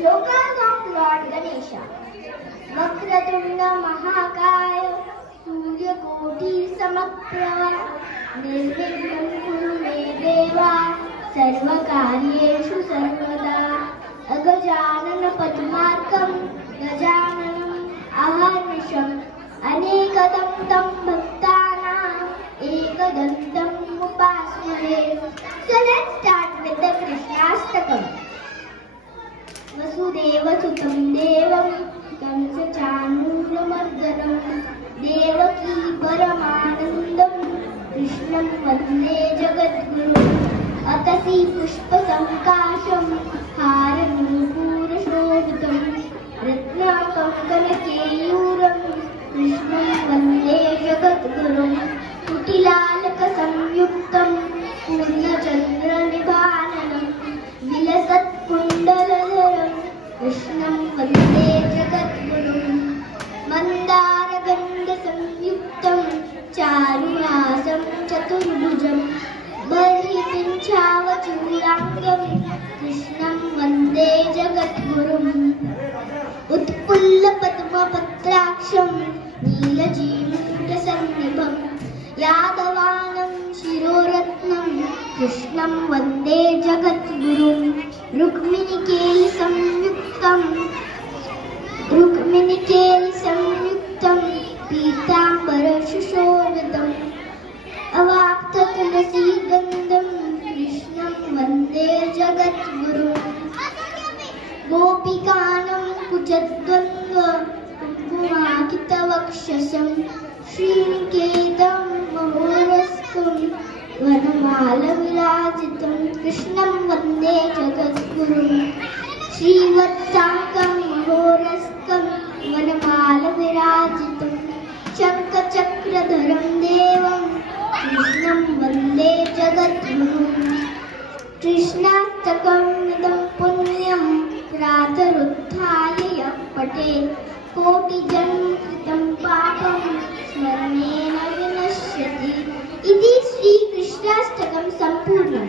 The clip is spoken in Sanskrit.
Shlokas of Lord Ganesha. Vakratunda Mahakaya Suryakoti Samaprava Nirvighnan Kuru Me Deva Sarvakaryeshu Sarvada Agajanana Padmarkam Gajananam Aharnisham Anekadam Tam Bhaktanam Ekadantam Upasmare. So let's start with the Krishnastakam. वसुदेवसुतं देवं कंसचाणूरमर्दनं देवकी परमानन्दं कृष्णं वन्दे जगद्गुरुम् अतसि पुष्पसङ्काशं हारनूपुरशोभितं रत्नाकङ्कणकेयूरं कृष्णं वन्दे जगद्गुरुम् कुटिलालकसंयुक्तं पूर्णचन्द्रनिभाननं विलसत्कुण्डलधरं कृष्णं वन्दे जगद्गुरुम् मन्दारगन्धसंयुक्तं चारुहासं चतुर्भुजं बर्हिपिञ्छावचूडाङ्गं कृष्णं वन्दे जगद्गुरुम् उत्पुल्लपद्मपत्राक्षं नीलजीमुकुटसन्निभं यादवानं शिरोरत्नं कृष्णं वन्दे जगद्गुरुम् रुक्मिणीकेलिसंयुक्तं पीताम्बरशुशोभितम् अवाप्ततुलसीगन्धं कृष्णं वन्दे जगद्गुरुम् गोपिकानं कुचद्वन्द्व कुङ्कुमाकितवक्षसं श्रीनिकेतं महोरस्कं वनमालविराजितं कृष्णं वन्दे जगद्गुरुम् श्रीवत्साङ्कं महोरस्कं वनमालविराजितं शङ्खचक्रधरं देवं कृष्णं वन्दे जगद्गुरुम् कृष्णाष्टकमिदं पुण्यं प्रातरुत्थाय यः पठेत् कोटिजन्मकृतं पापं स्मरणेन विनश्यति। इति श्रीकृष्णाष्टकं सम्पूर्णम्।